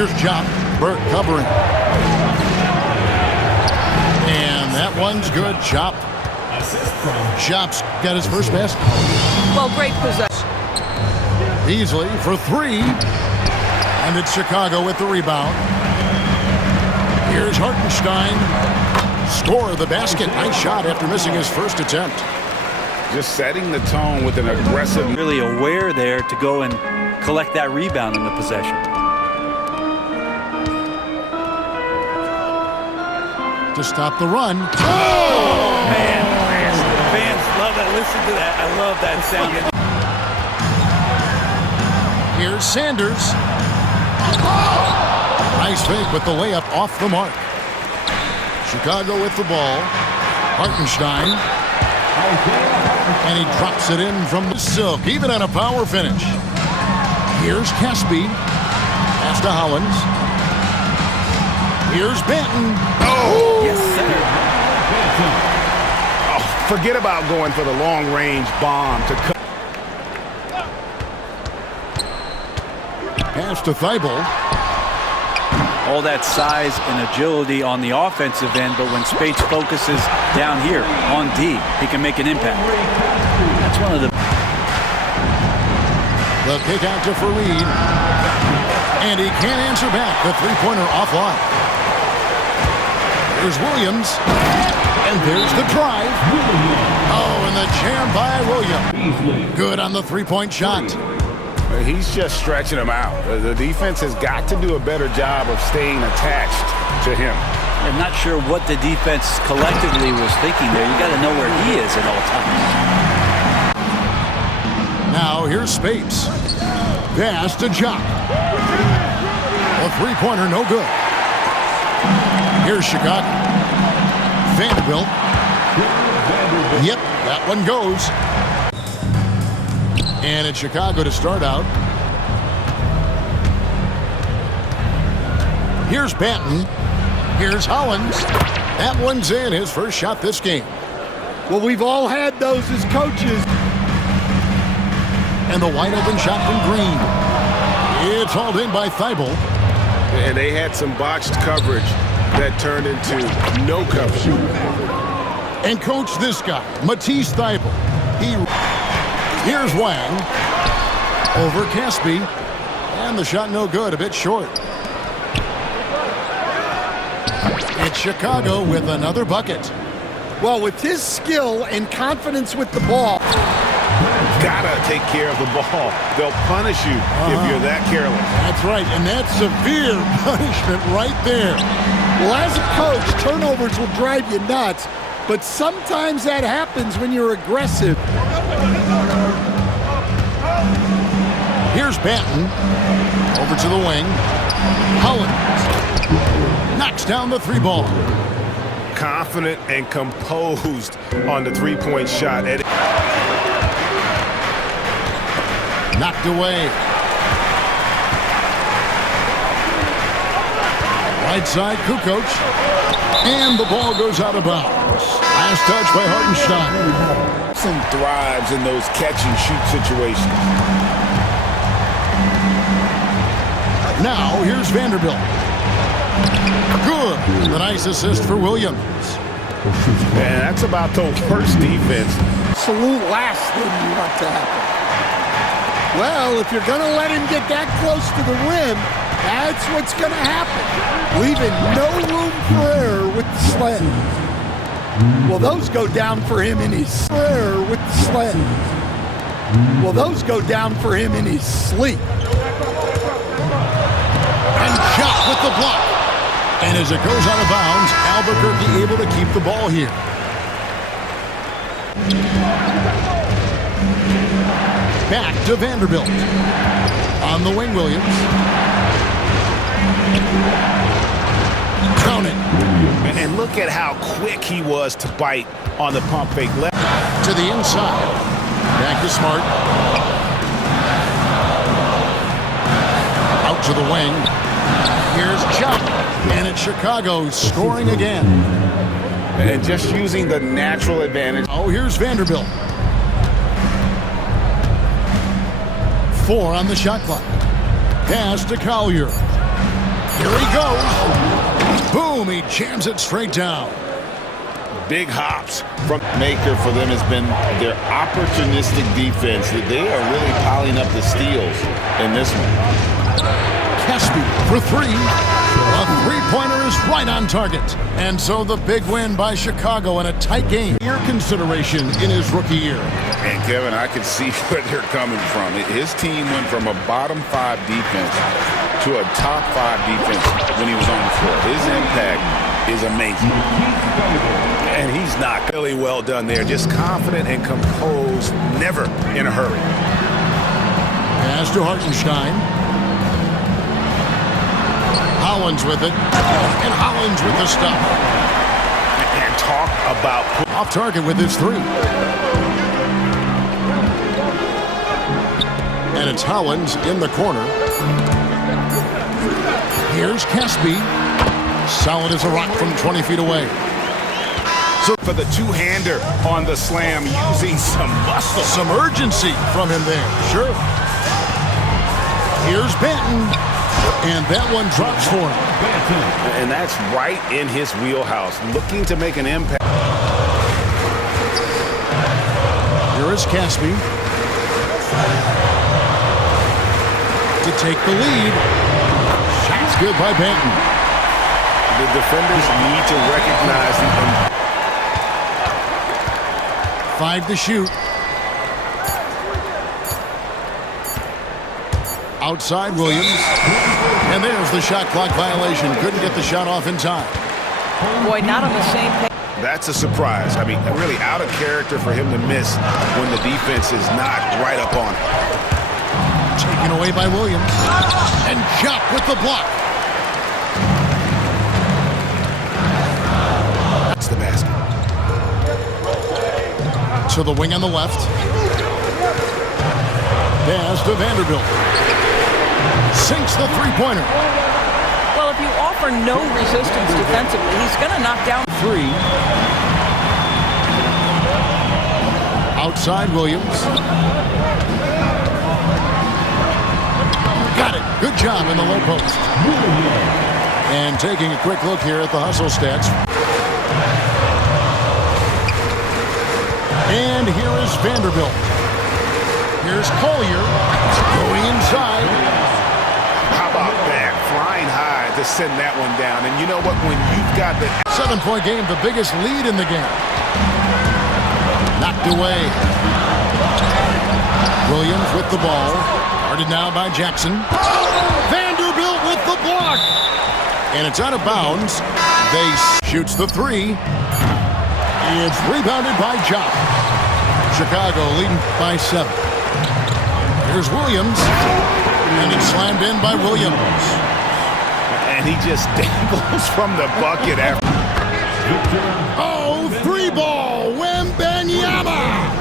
Here's Jop. Burt covering. And that one's good. Jop. Jop's got his first basket. Well, great possession. Beasley for three. And it's Chicago with the rebound. Here's Hartenstein. Score of the basket. Nice shot after missing his first attempt. Just setting the tone with an aggressive. Really aware there to go and collect that rebound in the possession. To stop the run. Oh, man. Fans love that. Listen to that. I love that sound. Here's Sanders. Nice fake with the layup off the mark. Chicago with the ball. Hartenstein. And he drops it in from the silk, even on a power finish. Here's Caspi. Pass to Hollins. Here's Benton. Oh! Yes, sir. Oh, forget about going for the long-range bomb to cut. Pass to Thibault. All that size and agility on the offensive end, but when Spates focuses down here on D, he can make an impact. That's one of the... The kick out to Fareed. And he can't answer back. The three-pointer offline. There's Williams. And there's the drive. Oh, and the jam by Williams. Good on the three-point shot. He's just stretching him out. The defense has got to do a better job of staying attached to him. I'm not sure what the defense collectively was thinking there. You got to know where he is at all times. Now here's Spates. Pass to Jock. A three-pointer, no good. Here's Chicago. Vanderbilt. Yep, that one goes. And it's Chicago to start out. Here's Banton. Here's Hollins. That one's in, his first shot this game. Well, we've all had those as coaches. And the wide open shot from Green. It's hauled in by Thibault. And they had some botched coverage that turned into no coverage. And coach this guy, Matisse Thibault. Here's Wang. Over Caspi. And the shot no good, a bit short. It's Chicago with another bucket. Well, with his skill and confidence with the ball. Gotta take care of the ball. They'll punish you if you're that careless. That's right, and that's severe punishment right there. Well, as a coach, turnovers will drive you nuts, but sometimes that happens when you're aggressive. Here's Banton. Over to the wing. Hollins knocks down the three ball. Confident and composed on the three-point shot. Knocked away. Right side, Kukoc. And the ball goes out of bounds. Last touch by Hartenstein. Some thrives in those catch-and-shoot situations. Now, here's Vanderbilt. Good. The nice assist for Williams. Man, that's about the worst defense. Absolute last thing you want to happen. Well, if you're going to let him get that close to the rim, that's what's going to happen. Leaving no room for error with the slam. Well, those go down for him in his error with the slam. Well, those go down for him in his sleep. And shot with the block. And as it goes out of bounds, Albuquerque able to keep the ball here. Back to Vanderbilt. On the wing, Williams. Count it. And look at how quick he was to bite on the pump fake left. To the inside. Back to Smart. Out to the wing. Here's Chuck. And it's Chicago scoring again. And just using the natural advantage. Oh, here's Vanderbilt. 4 on the shot clock. Pass to Collier. Here he goes. Boom, he jams it straight down. Big hops from maker for them has been their opportunistic defense. They are really piling up the steals in this one. Caspi for three. A three-pointer is right on target. And so the big win by Chicago in a tight game. Your consideration in his rookie year. And Kevin, I can see where they're coming from. His team went from a bottom five defense to a top five defense when he was on the floor. His impact is amazing. And he's not really well done there. Just confident and composed, never in a hurry. Pass to Hartenstein. Hollins with it. And Hollins with the stuff. And talk about off target with his three. And it's Hollins in the corner. Here's Caspi. Solid as a rock from 20 feet away. So for the two-hander on the slam, using some muscle. Some urgency from him there. Sure. Here's Benton. And that one drops for him. And that's right in his wheelhouse. Looking to make an impact. Here is Caspi. To take the lead. Shot's good by Benton. The defenders need to recognize them. 5 to shoot. Outside Williams. And there's the shot clock violation. Couldn't get the shot off in time. Boy, not on the same page. That's a surprise. I mean, really out of character for him to miss when the defense is not right up on him. Taken away by Williams. And Jock with the block. That's the basket. To the wing on the left. Pass to Vanderbilt. Sinks the three-pointer. Well, if you offer no resistance defensively, he's going to knock down three. Outside Williams. Got it. Good job in the low post. And taking a quick look here at the hustle stats. And here is Vanderbilt. Here's Collier going inside. How about that? Flying high to send that one down. And you know what? When you've got the 7-point game, the biggest lead in the game. Knocked away. Williams with the ball. Guarded now by Jackson. Vanderbilt with the block. And it's out of bounds. They shoots the three. It's rebounded by Jock. Chicago leading by 7. Here's Williams. And it's slammed in by Williams. And he just dangles from the bucket after. Oh, three ball. Wembanyama.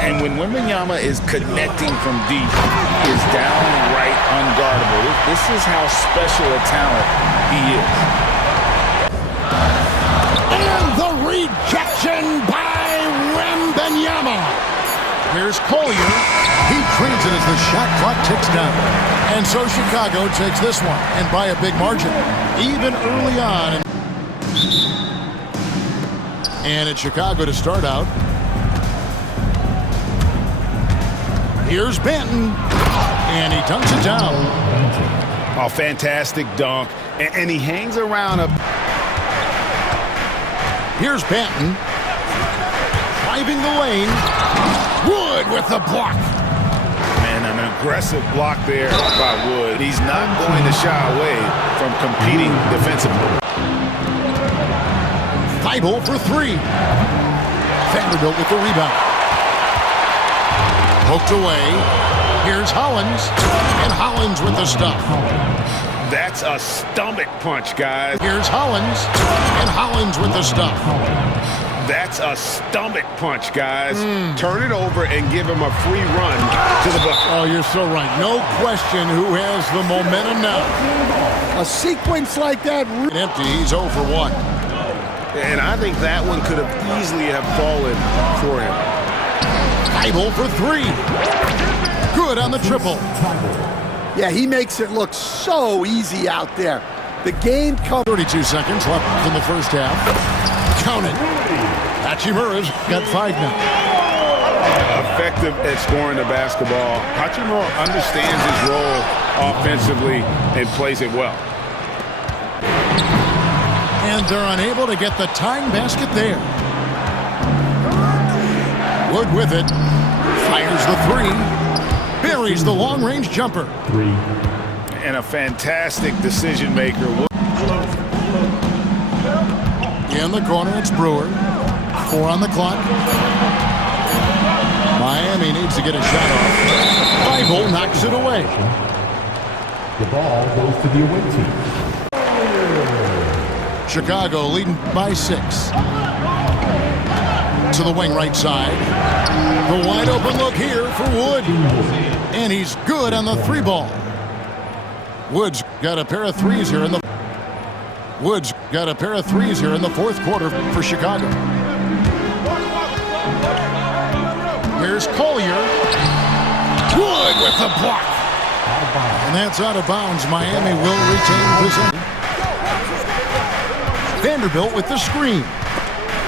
And when Wembanyama is connecting from deep, he is downright unguardable. This is how special a talent he is. And the rejection by Wembanyama. Here's Collier. He cleans it as the shot clock ticks down. And so Chicago takes this one, and by a big margin, even early on. And it's Chicago to start out. Here's Benton, and he dunks it down. Oh, fantastic dunk. And he hangs around a... Here's Benton. Driving the lane. Wood with the block. Man, an aggressive block there by Wood. He's not going to shy away from competing defensively. Thibault for three. Vanderbilt with the rebound. Poked away. Here's Hollins. And Hollins with the stuff. That's a stomach punch, guys. Here's Hollins. And Hollins with the stuff. That's a stomach punch, guys. Turn it over and give him a free run to the bucket. Oh, you're so right. No question who has the momentum now. A sequence like that. Empty. He's 0 for 1. And I think that one could have easily have fallen for him. Thibault for three. Good on the triple. Yeah, he makes it look so easy out there. The game comes. 32 seconds left in the first half. Count it. Hachimura's got 5 now. Effective at scoring the basketball. Hachimura understands his role offensively and plays it well. And they're unable to get the tying basket there. Wood with it. Fires the 3. Buries the long-range jumper. 3. And a fantastic decision maker. In the corner, it's Brewer. 4 on the clock. Miami needs to get a shot off. Bible knocks it away. The ball goes to the away team. Chicago leading by 6. To the wing right side. The wide open look here for Wood. And he's good on the 3 ball. Wood's got a pair of threes here in the fourth quarter for Chicago. Here's Collier. Wood with the block. And that's out of bounds. Miami will retain possession. Vanderbilt with the screen.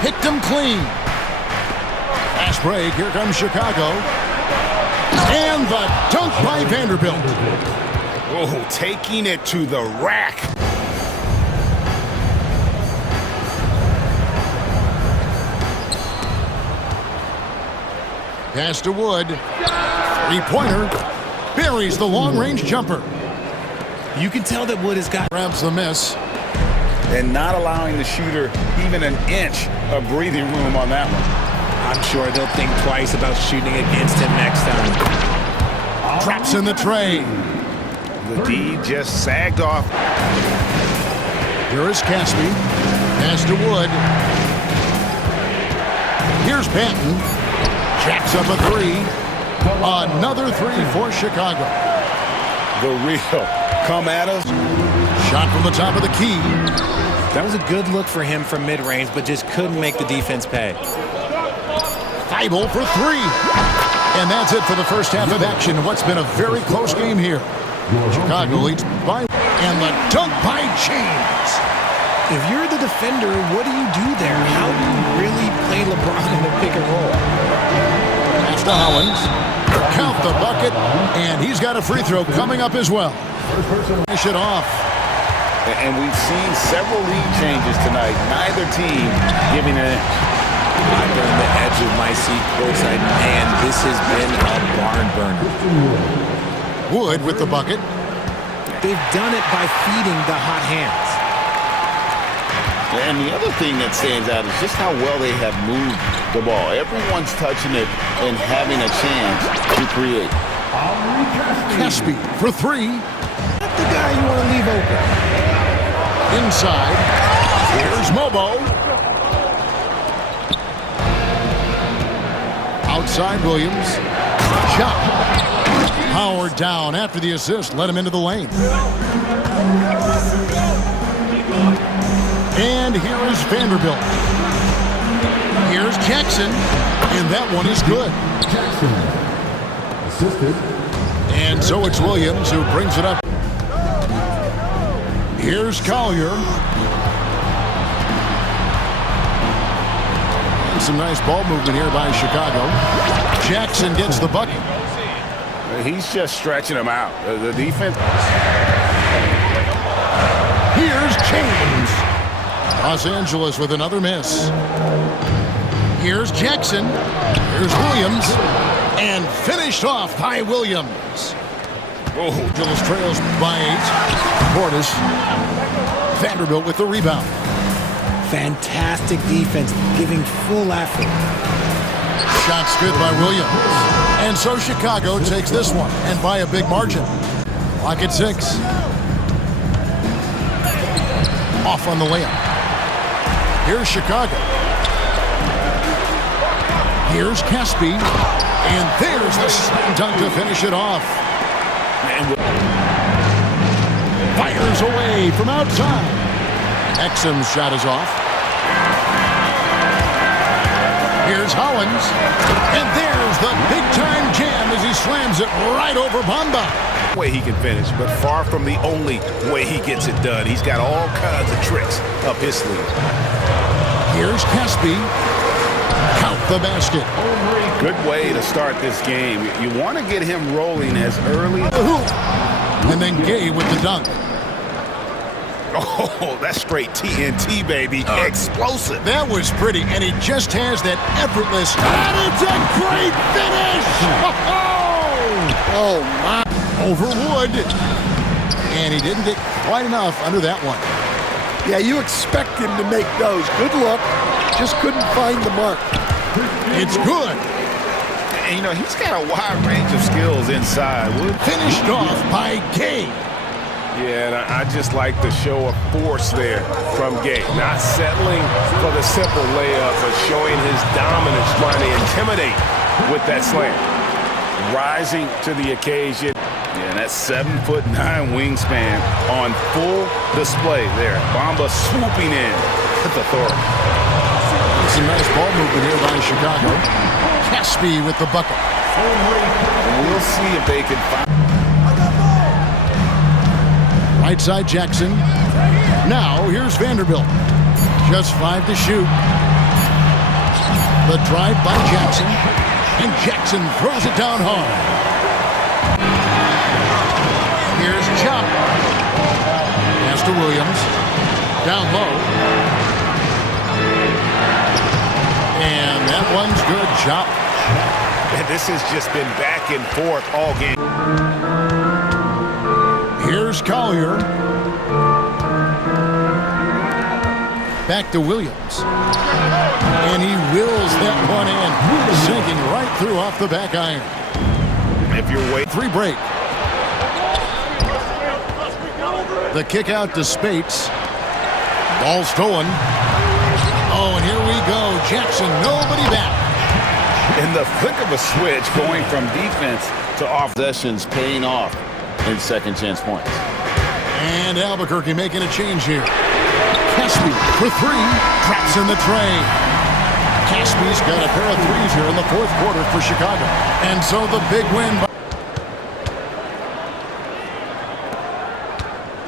Picked him clean. Fast break. Here comes Chicago. And the dunk by Vanderbilt. Oh, taking it to the rack. Pass to Wood. 3-pointer. Buries the long-range jumper. You can tell that Wood has got. Grabs the miss. And not allowing the shooter even an inch of breathing room on that one. I'm sure they'll think twice about shooting against him next time. Drops in the tray. The D just sagged off. Here is Caspi. Pass to Wood. Here's Banton. Jacks up a 3. Another 3 for Chicago. The real come at us. Shot from the top of the key. That was a good look for him from mid-range, but just couldn't make the defense pay. Thibault for 3. And that's it for the first half of action. What's been a very close game here. Chicago leads by. And the dunk by James. If you're the defender, what do you do there? How do you really play LeBron in the pick and roll? Pass to Hollins. Count the bucket. And he's got a free throw coming up as well. Finish it off. And we've seen several lead changes tonight. Neither team giving an inch. I've been on the edge of my seat courtside, and this has been a barn burner. Wood with the bucket. They've done it by feeding the hot hands. And the other thing that stands out is just how well they have moved the ball. Everyone's touching it and having a chance to create. Caspi for 3. Not the guy you want to leave open. Inside. Here's Mobo. Outside Williams. Shot. Howard down after the assist. Let him into the lane. And here is Vanderbilt. Here's Jackson. And that one is good. Jackson. Assisted. And so it's Williams who brings it up. Here's Collier. And some nice ball movement here by Chicago. Jackson gets the bucket. He's just stretching them out. The defense. Here's James. Los Angeles with another miss. Here's Jackson. Here's Williams. And finished off by Williams. Oh, Angeles trails by 8. Portis. Vanderbilt with the rebound. Fantastic defense, giving full effort. Shots good by Williams. And so Chicago takes this one, and by a big margin. Clock at 6. Off on the layup. Here's Chicago. Here's Caspi. And there's the slam dunk to finish it off. And fires away from outside. Exum's shot is off. Here's Hollins. And there's the big-time jam as he slams it right over Bamba. Way he can finish, but far from the only way he gets it done. He's got all kinds of tricks up his sleeve. Here's Caspi. Count the basket. Good way to start this game. You want to get him rolling as early. And then Gay with the dunk. Oh, that's straight TNT, baby. Explosive. That was pretty, and he just has that effortless. And it's a great finish! Oh, my. Over Wood. And he didn't get quite enough under that one. Yeah, you expect him to make those. Good luck. Just couldn't find the mark. It's good. And, you know, he's got a wide range of skills inside. Wood Finished off by Gay. Yeah, and I just like the show of force there from Gay. Not settling for the simple layup, but showing his dominance, trying to intimidate with that slam. Rising to the occasion. Yeah, that 7'9" wingspan on full display there. Bamba swooping in with authority. Some nice ball movement here by Chicago. Caspi with the bucket. And we'll see if they can find. Right side Jackson. Now here's Vanderbilt. Just 5 to shoot. The drive by Jackson. And Jackson throws it down hard. Here's Chop. Pass to Williams. Down low. And that one's good. Chop. And this has just been back and forth all game. Here's Collier. Back to Williams. And he wills that one in. Sinking right through off the back iron. If you're waiting. 3 break. The kick out to Spates. Ball stolen. Oh, and here we go. Jackson, nobody back. In the flick of a switch, going from defense to off possessions, paying off in second chance points. And Albuquerque making a change here. Caspi for 3. Traps in the tray. Caspi's got a pair of threes here in the fourth quarter for Chicago. And so the big win.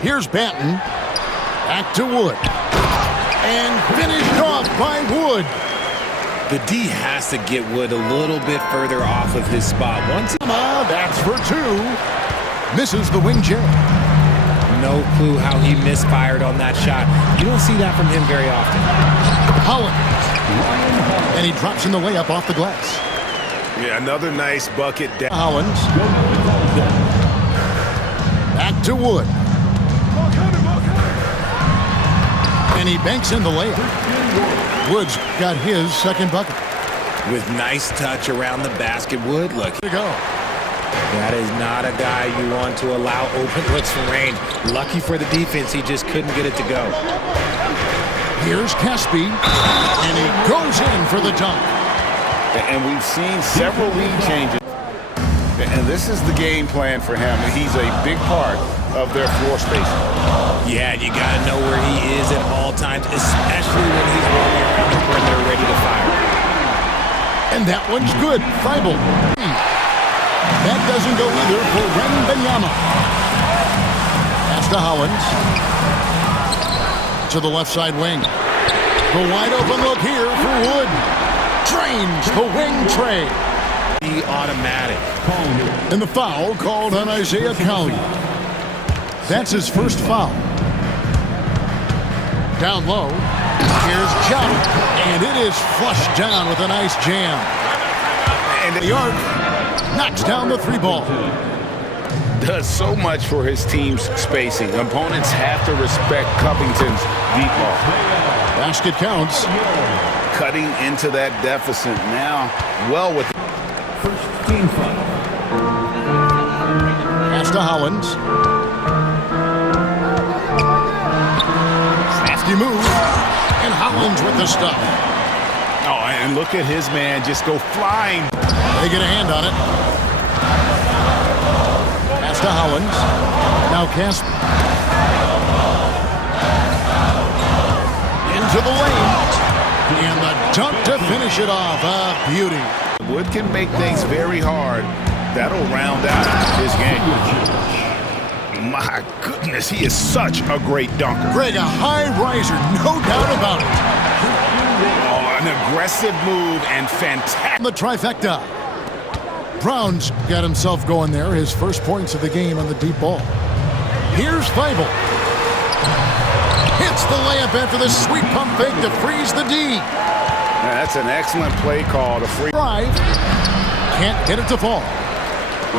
Here's Banton. Back to Wood. And finished off by Wood. The D has to get Wood a little bit further off of his spot. That's for 2. Misses the wing J. No clue how he misfired on that shot. You don't see that from him very often. Holland. And he drops in the layup off the glass. Yeah, another nice bucket. Hollins. Back to Wood. And he banks in the layup. Woods got his second bucket. With nice touch around the basket, Wood, look. Here we go. That is not a guy you want to allow open looks from range. Lucky for the defense, he just couldn't get it to go. Here's Caspi, and he goes in for the dunk. And we've seen several lead changes. And this is the game plan for him. He's a big part of their floor spacing. Yeah, you got to know where he is at all times, especially when he's rolling around the perimeter ready to fire. And that one's good. Feibel. That doesn't go either for Wembanyama. Pass to Hollins. To the left side wing. The wide open look here for Wood. Drains the wing tray. Be automatic. And the foul called on Isaiah Collier. That's his first foul. Down low. Here's John. And it is flushed down with a nice jam. And the arc knocks down the 3 ball. Does so much for his team's spacing. Opponents have to respect Covington's deep ball. Basket counts. Cutting into that deficit now. Well with First team foul. Pass to Hollins. Crafty move. And Hollins with the stuff. Oh, and look at his man just go flying. They get a hand on it. Pass to Hollins. Now Casper. Into the lane. And the dunk to finish it off. A beauty. Wood can make things very hard That'll round out his game. My goodness, he is such a great dunker. Greg, a high riser, no doubt about it. Oh, an aggressive move and fantastic. The trifecta. Brown's got himself going there. His first points of the game on the deep ball. Here's Feibel. Hits the layup after the sweet pump fake to freeze the D. That's an excellent play call to free. Drive. Can't get it to fall.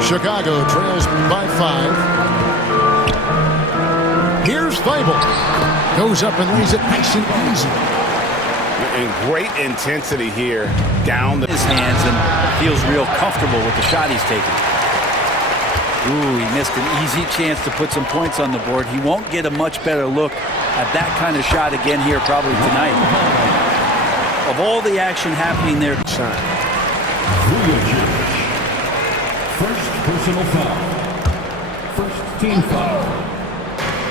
Chicago trails by 5. Here's Feibel. Goes up and lays it nice and easy. And great intensity here down His hands and feels real comfortable with the shot he's taking. Ooh, he missed an easy chance to put some points on the board. He won't get a much better look at that kind of shot again here probably tonight. Of all the action happening there. First personal foul. First team foul.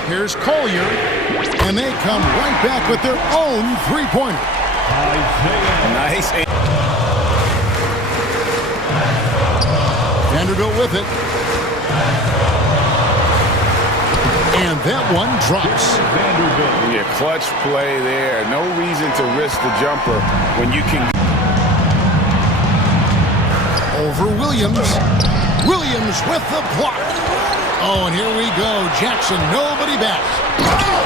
Here's Collier, and they come right back with their own three-pointer. Nice. Vanderbilt with it. And that one drops. Yeah, clutch play there. No reason to risk the jumper when you can. Over Williams. Williams with the block. Oh, and here we go. Jackson, nobody back.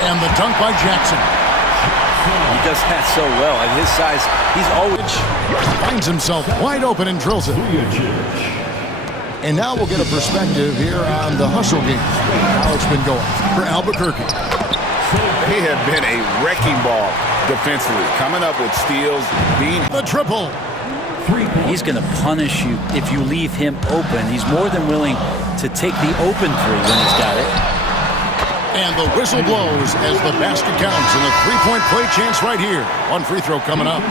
And the dunk by Jackson. He does that so well. At his size, he's always finds himself wide open and drills it. And now we'll get a perspective here on the hustle game. How it's been going for Albuquerque. They have been a wrecking ball defensively. Coming up with steals, being the triple. He's going to punish you if you leave him open. He's more than willing to take the open three when he's got it. And the whistle blows as the basket counts, and a three-point play chance right here. One free throw coming up.